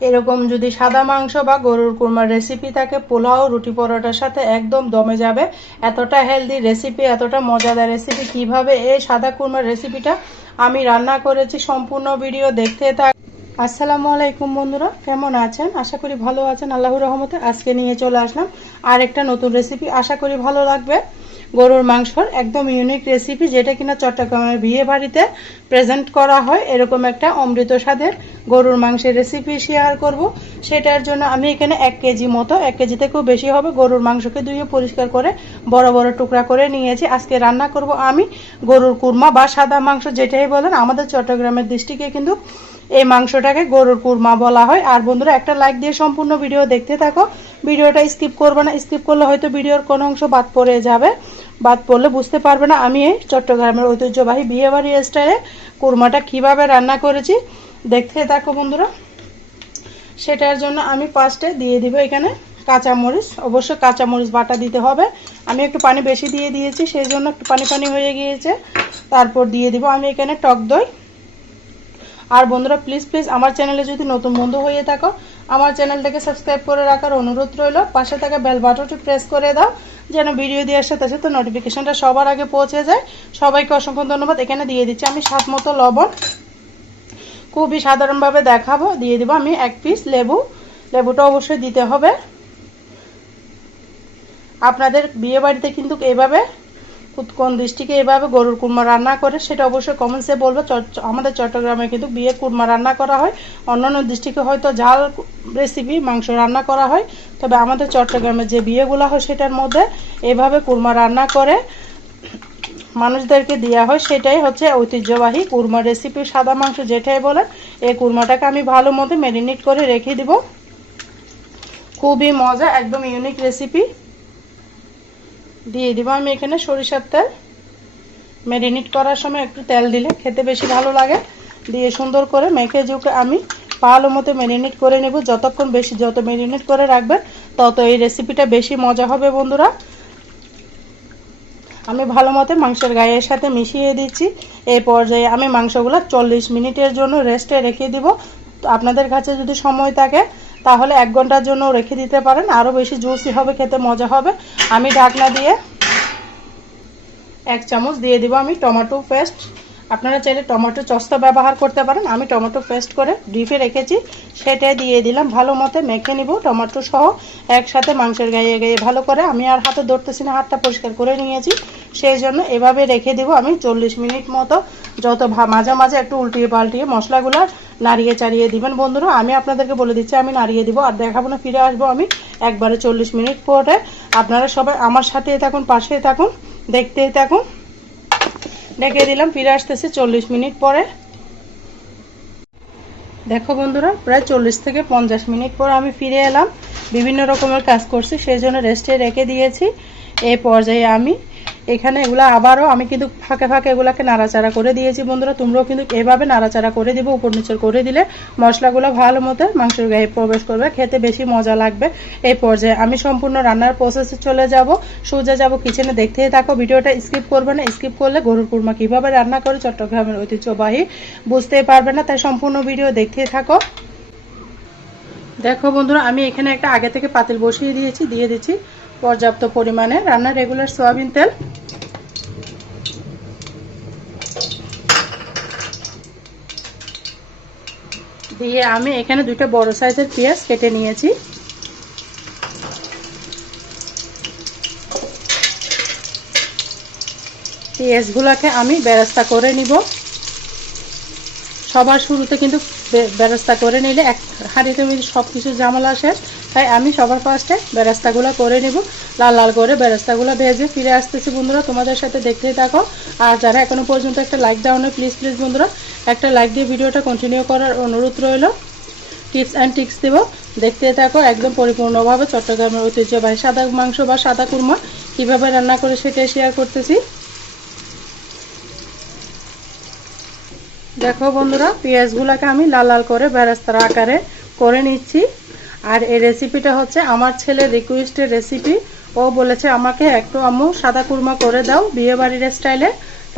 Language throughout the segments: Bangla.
এরকম যদি সাদা মাংস বা গরুর কুরমার রেসিপি থাকে, পোলাও রুটি পরোটার সাথে একদম দমে যাবে। এতটা হেলদি রেসিপি, এতটা মজাদার রেসিপি। কিভাবে এই সাদা কুরমার রেসিপিটা আমি রান্না করেছি, সম্পূর্ণ ভিডিও দেখতে থাক। আসসালামু আলাইকুম বন্ধুরা, কেমন আছেন? আশা করি ভালো আছেন আল্লাহর রহমতে। আজকে নিয়ে চলে আসলাম আর একটা নতুন রেসিপি, আশা করি ভালো লাগবে। গরুর মাংসর একদম ইউনিক রেসিপি, যেটা কিনা চট্টগ্রামের বিয়ে বাড়িতে প্রেজেন্ট করা হয়। এরকম একটা অমৃত স্বাদের গরুর মাংসের রেসিপি শেয়ার করব। সেটার জন্য আমি এখানে 1 কেজি মতো, 1 কেজি থেকেও বেশি হবে, গরুর মাংসকে ধুয়ে পরিষ্কার করে বড় বড় টুকরা করে নিয়েছি। আজকে রান্না করব আমি গরুর কুরমা বা সাদা মাংস, যেটাই বলেন। আমাদের চট্টগ্রামের ডিস্ট্রিক্টে কিন্তু এই মাংসটাকে গরুর কুরমা বলা হয়। আর বন্ধুরা, একটা লাইক দিয়ে সম্পূর্ণ ভিডিও দেখতে থাকো। ভিডিওটা স্কিপ করবে না, স্কিপ করলে হয়তো ভিডিওর কোনো অংশ বাদ পড়ে যাবে। বাদ পড়লে বুঝতে পারবে না আমি এই চট্টগ্রামের ঐতিহ্যবাহী বিয়েবাড়ি স্টাইলে কুরমাটা কিভাবে রান্না করেছি। দেখতে থাকো বন্ধুরা। সেটার জন্য আমি ফার্স্টে দিয়ে দিব এখানে কাঁচামরিচ। অবশ্যই কাঁচামরিচ বাটা দিতে হবে। আমি একটু পানি বেশি দিয়ে দিয়েছি, সেই জন্য একটু পানি পানি হয়ে গিয়েছে। তারপর দিয়ে দিব আমি এখানে টক দই। আর বন্ধুরা, প্লিজ প্লিজ আমার চ্যানেলে যদি নতুন বন্ধু হয়ে থাকো, আমার চ্যানেলটাকে সাবস্ক্রাইব করে রাখার অনুরোধ রইল। পাশে থাকা বেল বাটনটি প্রেস করে দাও, যেন ভিডিও দেওয়ার সাথে সাথে নোটিফিকেশনটা সবার আগে পৌঁছে যায়। সবাইকে অসংখ্য ধন্যবাদ। এখানে দিয়ে দিচ্ছি আমি স্বাদ মতো লবণ। খুবই সাধারণভাবে দেখাবো। দিয়ে দিব আমি 1 পিস লেবু। লেবুটা অবশ্যই দিতে হবে। আপনাদের বিয়ে বাড়িতে কিন্তু এইভাবে, কোন ডিস্ট্রিক্টে এভাবে গরুর কুরমা রান্না করে সেটা অবশ্যই কমেন্টসে বলবো। আমাদের চট্টগ্রামে কিন্তু বিয়ে কুরমা রান্না করা হয়। অন্যান্য ডিস্ট্রিক্টে হয়তো ঝাল রেসিপি মাংস রান্না করা হয়, তবে আমাদের চট্টগ্রামে যে বিয়েগুলো হয় সেটার মধ্যে এভাবে কুরমা রান্না করে মানুষদেরকে দেওয়া হয়। সেটাই হচ্ছে ঐতিহ্যবাহী কুরমা রেসিপি, সাদা মাংস যেটাই বলেন। এই কুরমাটাকে আমি ভালো মতো ম্যারিনেট করে রেখে দিব। খুবই মজা, একদম ইউনিক রেসিপি। দিয়ে দিব আমি এখানে সরিষার তেল। ম্যারিনেট করার সময় একটু তেল দিলে খেতে বেশি ভালো লাগে। দিয়ে সুন্দর করে মেখে ঝুঁকে আমি ভালো মতো ম্যারিনেট করে নেব। যতক্ষণ বেশি, যত ম্যারিনেট করে রাখবেন তত এই রেসিপিটা বেশি মজা হবে বন্ধুরা। আমি ভালো মতো মাংসের গায়ের সাথে মিশিয়ে দিচ্ছি। এই পর্যায়ে আমি মাংসগুলো 40 মিনিটের জন্য রেস্টে রেখে দিব। তো আপনাদের কাছে যদি সময় থাকে তাহলে 1 ঘন্টার জন্য রেখে দিতে পারেন, আরও বেশি জুসি হবে, খেতে মজা হবে। আমি ঢাকনা দিয়ে 1 চামচ দিয়ে দিব আমি টমেটো পেস্ট। আপনারা চাইলে টমেটো সসটা ব্যবহার করতে পারেন। আমি টমেটো পেস্ট করে ডিপে রেখেছি, সেটাই দিয়ে দিলাম। ভালো মতো মেখে নিব টমেটো সহ একসাথে মাংসের গায়ে গায়ে ভালো করে। আমি আর হাতে ধরতেছি না, হাতটা পরিষ্কার করে নিয়েছি, সেই জন্য এভাবে রেখে দিব আমি 40 মিনিট মতো। যত মাঝে মাঝে একটু উল্টিয়ে পাল্টিয়ে মশলাগুলো নাড়িয়ে চাড়িয়ে দিবেন বন্ধুরা। আমি আপনাদেরকে বলে দিচ্ছি আমি নাড়িয়ে দিব, আর দেখাবো না, ফিরে আসবো আমি একবারে 40 মিনিট পরে। আপনারা সবাই আমার সাথে থাকুন, পাশে থাকুন, দেখতেই থাকুন। ঢেকে দিলাম, ফিরে আসতেছি 40 মিনিট পরে। দেখো বন্ধুরা, প্রায় 40 থেকে 50 মিনিট পর আমি ফিরে এলাম। বিভিন্ন রকমের কাজ করছি, সেই জন্য রেস্টে রেখে দিয়েছি। এই পর্যায়ে আমি এখানে এগুলো আবারও আমি কিন্তু ফাঁকে ফাঁকে এগুলাকে নাড়াচাড়া করে দিয়েছি বন্ধুরা। তোমরাও কিন্তু এভাবে নাড়াচাড়া করে দিবে। উপর নিচে করে দিলে মশলাগুলো ভালো মতো মাংসের গায়ে প্রবেশ করবে, খেতে বেশি মজা লাগবে। এই পর্যায়ে আমি সম্পূর্ণ রান্নার প্রসেসে চলে যাব, সোজা যাব কিচেনে। দেখতেই থাকো, ভিডিওটা স্কিপ করবে না। স্কিপ করলে গরুর কুরমা কীভাবে রান্না করে চট্টগ্রামের ঐতিহ্যবাহী বুঝতেই পারবে না, তাই সম্পূর্ণ ভিডিও দেখতেই থাকো। দেখো বন্ধুরা, আমি এখানে একটা আগে থেকে পাতিল বসিয়ে দিয়েছি। দিয়ে দিচ্ছি পর্যাপ্ত পরিমাণে রান্নার রেগুলার সয়াবিন তেল। দিয়ে আমি এখানে 2টা বড় সাইজের পেঁয়াজ কেটে নিয়েছি। পেঁয়াজগুলোকে আমি বেরেস্তা করে নিব। সবার শুরুতে কিন্তু বেরেস্তা করে নিলে এক হাঁড়িতে সব কিছু ঝামেলা শেষ, তাই আমি সবার ফার্স্টে বেরেস্তাগুলো করে নিব। লাল লাল করে বেরেস্তাগুলো ভেজে ফিরে আসতেছি বন্ধুরা, তোমাদের সাথে দেখতেই থাকো। আর যারা এখনো পর্যন্ত একটা লাইক দাও না, প্লিজ প্লিজ বন্ধুরা একটা লাইক দিয়ে ভিডিওটা কন্টিনিউ করার অনুরোধ রইল। টিপস অ্যান্ড ট্রিক্স দেব, দেখতে থাকো। একদম পরিপূর্ণভাবে চট্টগ্রামের ঐতিহ্যবাহী সাদা মাংস বা সাদা কুরমা কীভাবে রান্না করে সেটাই শেয়ার করতেছি। দেখো বন্ধুরা, পেঁয়াজগুলোকে আমি লাল লাল করে বেরেস্তার আকারে করে নিচ্ছি। আর এই রেসিপিটা হচ্ছে আমার ছেলের রিকোয়েস্টের রেসিপি। ও বলেছে আমাকে একটু আম্মু সাদা কুরমা করে দাও বিয়ে বাড়ির স্টাইলে,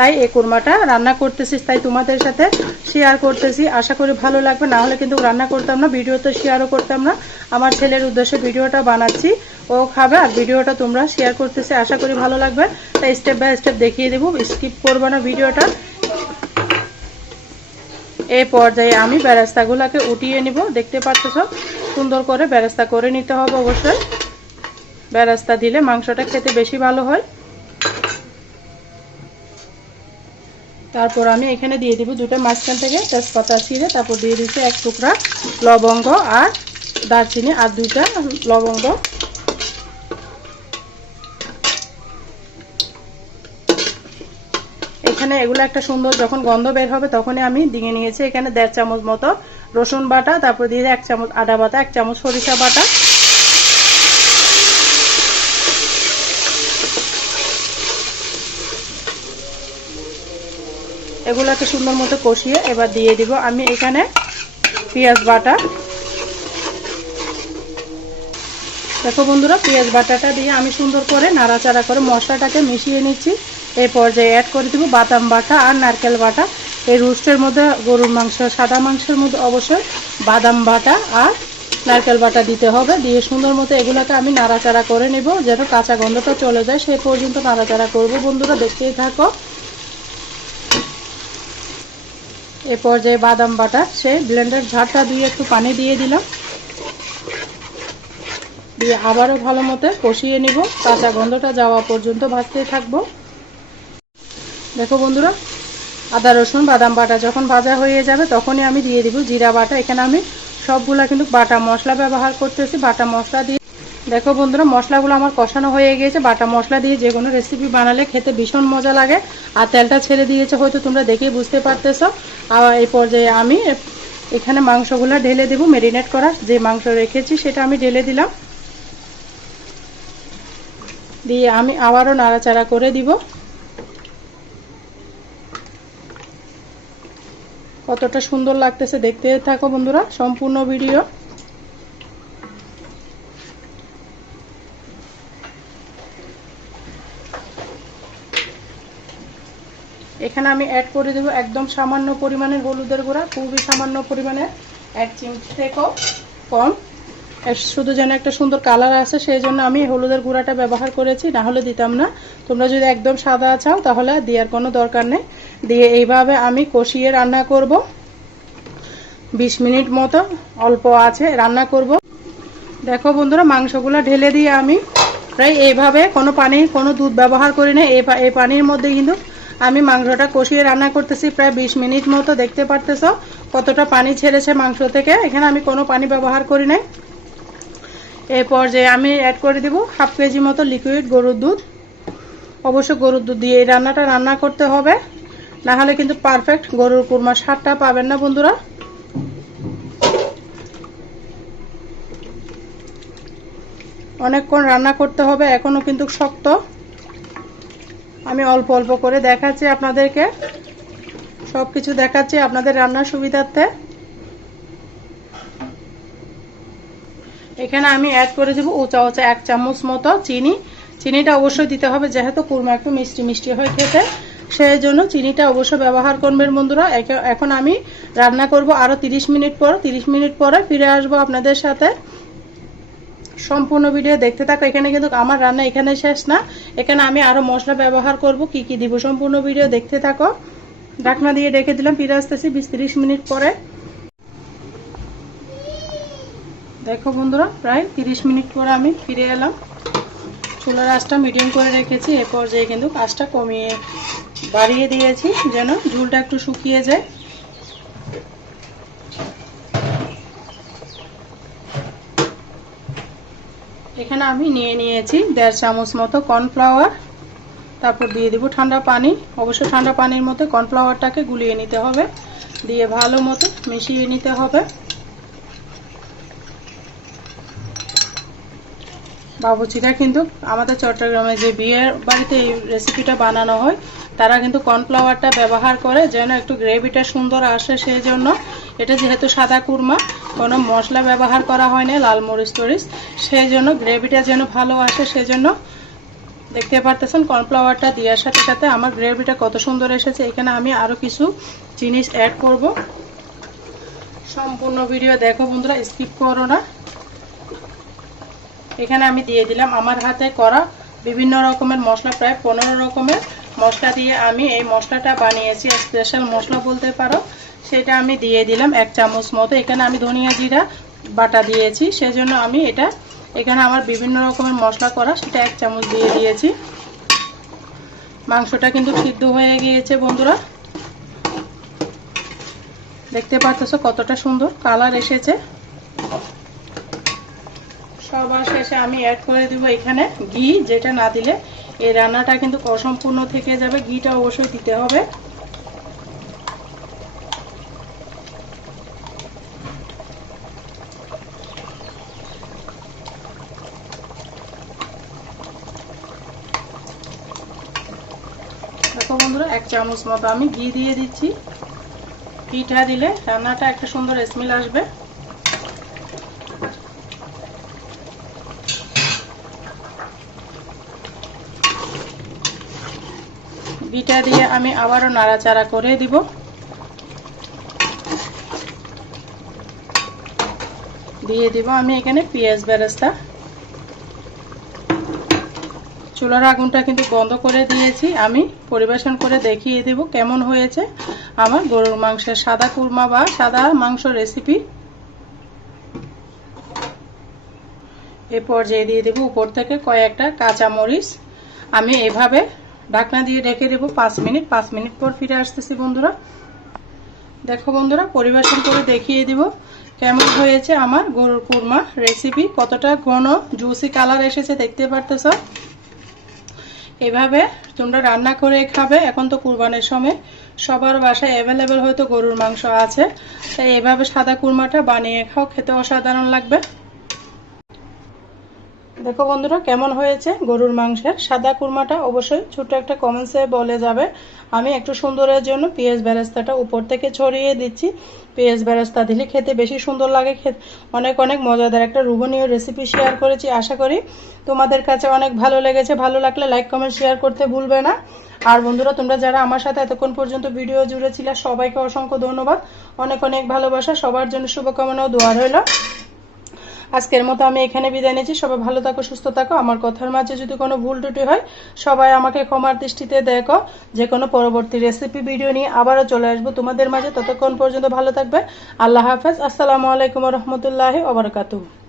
তাই এই কুরমাটা রান্না করতেছি, তাই তোমাদের সাথে শেয়ার করতেছি। আশা করি ভালো লাগবে, না হলে কিন্তু রান্না করতাম না, ভিডিওতে শেয়ারও করতাম না। আমার ছেলের উদ্দেশ্যে ভিডিওটা বানাচ্ছি, ও খাবে আর ভিডিওটা তোমরা শেয়ার করতেছি। আশা করি ভালো লাগবে, তাই স্টেপ বাই স্টেপ দেখিয়ে দেবো, স্কিপ করবে না ভিডিওটা। এই পর্যায়ে আমি বেরেস্তাগুলোকে উঠিয়ে নিব। দেখতে পাচ্ছ সুন্দর করে বেরেস্তা করে নিতে হবে অবশ্যই। বেরেস্তা দিলে মাংসটা খেতে বেশি ভালো হয়। তারপর আমি এখানে দিয়ে দিব দুটো মাঝখান থেকে তেজপাতা ছিঁড়ে, তারপর দিয়ে দিচ্ছি এক টুকরা লবঙ্গ আর দারচিনি আর দুইটা লবঙ্গ। এখানে এগুলো একটা সুন্দর যখন গন্ধ বের হবে তখনই আমি দিয়ে নিয়েছি এখানে 1.5 চামচ মতো রসুন বাটা, তারপর দিয়ে 1 চামচ আদা বাটা, 1 চামচ সরিষা বাটা। এগুলাকে সুন্দর মতো কষিয়ে এবার দিয়ে দিব আমি এখানে পেঁয়াজ বাটা। দেখো বন্ধুরা, পেঁয়াজ বাটাটা দিয়ে আমি সুন্দর করে নাড়াচাড়া করে মশলাটাকে মিশিয়ে নিচ্ছি। এই পর্যায়ে অ্যাড করে দিব বাদাম বাটা আর নারকেল বাটা। এই রোস্টের মধ্যে গরুর মাংস, সাদা মাংসের মধ্যে অবশ্যই বাদাম বাটা আর নারকেল বাটা দিতে হবে। দিয়ে সুন্দর মতো এগুলোকে আমি নাড়াচাড়া করে নেব, যেন কাঁচা গন্ধটা চলে যায় সেই পর্যন্ত নাড়াচাড়া করব। বন্ধুরা দেখতেই থাকো। এই পর্যায়ে বাদাম বাটা সেই ব্লেন্ডার ঝাড়টা দিয়ে একটু পানি দিয়ে দিলাম, দিয়ে আবারও ভালো মতো কষিয়ে নিব, কাঁচা গন্ধটা যাওয়া পর্যন্ত ভাজতে থাকবো। দেখো বন্ধুরা, আদা রসুন বাদাম বাটা যখন ভাজা হয়ে যাবে তখনই আমি দিয়ে দিব জিরা বাটা। এখানে আমি সবগুলা কিন্তু বাটা মশলা ব্যবহার করতেছি, বাটা মশলা দিয়ে। দেখো বন্ধুরা, মশলাগুলো আমার কষানো হয়ে গিয়েছে। বাটা মশলা দিয়ে যে কোনো রেসিপি বানালে খেতে ভীষণ মজা লাগে। আর তেলটা ছেড়ে দিয়েছে, হয়তো তোমরা দেখেই বুঝতে পারতেছো। আর এই পর্যায়ে আমি এখানে মাংসগুলো ঢেলে দেব। ম্যারিনেট করা যে মাংস রেখেছি সেটা আমি ঢেলে দিলাম, দিয়ে আমি আবারও নাড়াচাড়া করে দিব। কতটা সুন্দর লাগতেছে দেখতে থাকো বন্ধুরা সম্পূর্ণ ভিডিও। এখানে আমি অ্যাড করে দেব একদম সামান্য পরিমাণের হলুদের গুঁড়া, খুবই সামান্য পরিমাণে, 1 চিমটি থেকেও কম। শুধু যেন একটা সুন্দর কালার আসে সেই জন্য আমি হলুদের গুঁড়াটা ব্যবহার করেছি, না হলে দিতাম না। তোমরা যদি একদম সাদা চাও তাহলে দেওয়ার কোনো দরকার নেই। দিয়ে এইভাবে আমি কষিয়ে রান্না করব 20 মিনিট মতো অল্প আছে রান্না করব। দেখো বন্ধুরা, মাংসগুলো ঢেলে দিয়ে আমি প্রায় এইভাবে কোনো পানি কোনো দুধ ব্যবহার করি না। এই পানির মধ্যে কিন্তু আমি মাংসটা কষিয়ে রান্না করতেছি প্রায় 20 মিনিট মতো। দেখতে পারতেছো কতটা পানি ছেড়েছে মাংস থেকে। এখানে আমি কোনো পানি ব্যবহার করি নাই। এই পর্যায়ে আমি অ্যাড করে দিব 1/2 কেজি মতো লিকুইড গরুর দুধ। অবশ্য গরুর দুধ দিয়ে এই রান্নাটা রান্না করতে হবে, না হলে কিন্তু পারফেক্ট গরুর কুরমা স্বাদটা পাবেন না বন্ধুরা। অনেকক্ষণ রান্না করতে হবে, এখনো কিন্তু শক্ত। আমি অল্প অল্প করে দেখাচ্ছি আপনাদেরকে, সবকিছু দেখাচ্ছি আপনাদের রান্নার সুবিধার্থে। এখানে আমি অ্যাড করে দেব উঁচা 1 চামচ মতো চিনি। চিনিটা অবশ্যই দিতে হবে, যেহেতু কুরমা একটু মিষ্টি মিষ্টি হয় খেতে, সেই জন্য চিনিটা অবশ্যই ব্যবহার করবেন বন্ধুরা। এখন আমি রান্না করব আরো 30 মিনিট পর। 30 মিনিট পরে ফিরে আসবো আপনাদের সাথে। সম্পূর্ণ ভিডিও দেখতে থাকো। এখানে কিন্তু আমার রান্না এখানে শেষ না, এখানে আমি আরো মশলা ব্যবহার করব, কি কি দিব সম্পূর্ণ ভিডিও দেখতে থাকো। ঢাকনা দিয়ে রেখে দিলাম, ফিরে আসতেছি 20-30 মিনিট পরে। দেখো বন্ধুরা, প্রায় 30 মিনিট পরে আমি ফিরে এলাম। চুলার আঁচটা মিডিয়াম করে রেখেছি। এ পর্যায়ে কিন্তু আঁচটা কমিয়ে বাড়িয়ে দিয়েছি যেন ঝোলটা একটু শুকিয়ে যায়। এখানে আমি নিয়েছি 1.5 চামচ মতো কর্নফ্লাওয়ার। তারপর দিয়ে দেব ঠান্ডা পানি। অবশ্যই ঠান্ডা পানির মধ্যে কর্নফ্লাওয়ারটাকে গুলিয়ে নিতে হবে, দিয়ে ভালো মতো মিশিয়ে নিতে হবে। বাবুচিরা কিন্তু আমাদের চট্টগ্রামে যে বিয়ের বাড়িতে এই রেসিপিটা বানানো হয়, তারা কিন্তু কর্নফ্লাওয়ারটা ব্যবহার করে যেন একটু গ্রেভিটা সুন্দর আসে। সেই জন্য এটা যেহেতু সাদা কুরমা, কোনো মশলা ব্যবহার করা হয় না, লাল মরিচ টরিচ, সেই জন্য গ্রেভিটা যেন ভালো আসে, সেই জন্য দেখতে পারতেছেন কর্নফ্লাওয়ারটা দেওয়ার সাথে সাথে আমার গ্রেভিটা কত সুন্দর এসেছে। এখানে আমি আরও কিছু জিনিস অ্যাড করব। সম্পূর্ণ ভিডিও দেখো বন্ধুরা, স্কিপ করো না। এখানে আমি দিয়ে দিলাম আমার হাতে করা বিভিন্ন রকমের মশলা, প্রায় 15 রকমের মশলা দিয়ে আমি এই মশলাটা বানিয়েছি, স্পেশাল মশলা বলতে পারো। সেটা আমি দিয়ে দিলাম 1 চামচ মতো। এখানে আমি ধনিয়া জিরা বাটা দিয়েছি, সেজন্য আমি এটা এখানে আমার বিভিন্ন রকমের মশলা করা, সেটা 1 চামচ দিয়ে দিয়েছি। মাংসটা কিন্তু সিদ্ধ হয়ে গিয়েছে বন্ধুরা, দেখতে পাচ্ছ কতটা সুন্দর কালার এসেছে। সবার শেষে আমি অ্যাড করে দিব এখানে ঘি, যেটা না দিলে এই রান্নাটা কিন্তু অসম্পূর্ণ থেকে যাবে। ঘিটা অবশ্যই দিতে হবে। দেখো বন্ধুরা, 1 চামচ মতো আমি ঘি দিয়ে দিচ্ছি। ঘিটা দিলে রান্নাটা একটা সুন্দর স্মেল আসবে। ঘিটা দিয়ে আমি আবারও নাড়াচাড়া করে দিব। দিয়ে দিব আমি এখানে পেঁয়াজ বেরেস্তা। চুলার আগুনটা কিন্তু বন্ধ করে দিয়েছি। আমি পরিবেশন করে দেখিয়ে দেব কেমন হয়েছে আমার গরুর মাংসের সাদা কুরমা বা সাদা মাংস রেসিপি। এই পর্যায়ে দিয়ে দেব উপর থেকে কয়েকটা কাঁচা মরিচ। আমি এভাবে ঢাকনা দিয়ে ঢেকে দেবো 5 মিনিট। 5 মিনিট পর ফিরে আসতেছি বন্ধুরা। দেখো বন্ধুরা, পরিবেশন করে দেখিয়ে দিব কেমন হয়েছে আমার গরুর কুরমা রেসিপি। কতটা ঘন জুসি কালার এসেছে দেখতে পারতেছ। এভাবে তোমরা রান্না করে খাবে। এখন তো কুরবানির সময় সবার বাসায় অ্যাভেলেবেল হয়তো গরুর মাংস আছে, তাই এভাবে সাদা কুরমাটা বানিয়ে খাও, খেতে অসাধারণ লাগবে। দেখো বন্ধুরা কেমন হয়েছে গরুর মাংসের সাদা কুরমাটা, অবশ্যই ছোট্ট একটা কমেন্টসে বলে যাবে। আমি একটু সুন্দরের জন্য পেঁয়াজ বেরেস্তাটা উপর থেকে ছড়িয়ে দিচ্ছি। পেঁয়াজ বেরেস্তা দিলে খেতে বেশি সুন্দর লাগে। অনেক অনেক মজাদার একটা রুবনীয় রেসিপি শেয়ার করেছি। আশা করি তোমাদের কাছে অনেক ভালো লেগেছে। ভালো লাগলে লাইক কমেন্ট শেয়ার করতে ভুলবে না। আর বন্ধুরা, তোমরা যারা আমার সাথে এতক্ষণ পর্যন্ত ভিডিও জুড়ে ছিলে সবাইকে অসংখ্য ধন্যবাদ। অনেক অনেক ভালোবাসা। সবার জন্য শুভকামনা ও দোয়া রইল। আজকের মতো আমি এখানে বিদায় নিচ্ছি। সবাই ভালো থাকো, সুস্থ থাকো। আমার কথার মাঝে যদি কোনো ভুল ত্রুটি হয় সবাই আমাকে ক্ষমার দৃষ্টিতে দেখো। যে কোনো পরবর্তী রেসিপি ভিডিও নিয়ে আবারও চলে আসবো তোমাদের মাঝে। ততক্ষণ পর্যন্ত ভালো থাকবে। আল্লাহ হাফেজ। আসসালামু আলাইকুম ওয়া রাহমাতুল্লাহি ওয়া বারাকাতুহু।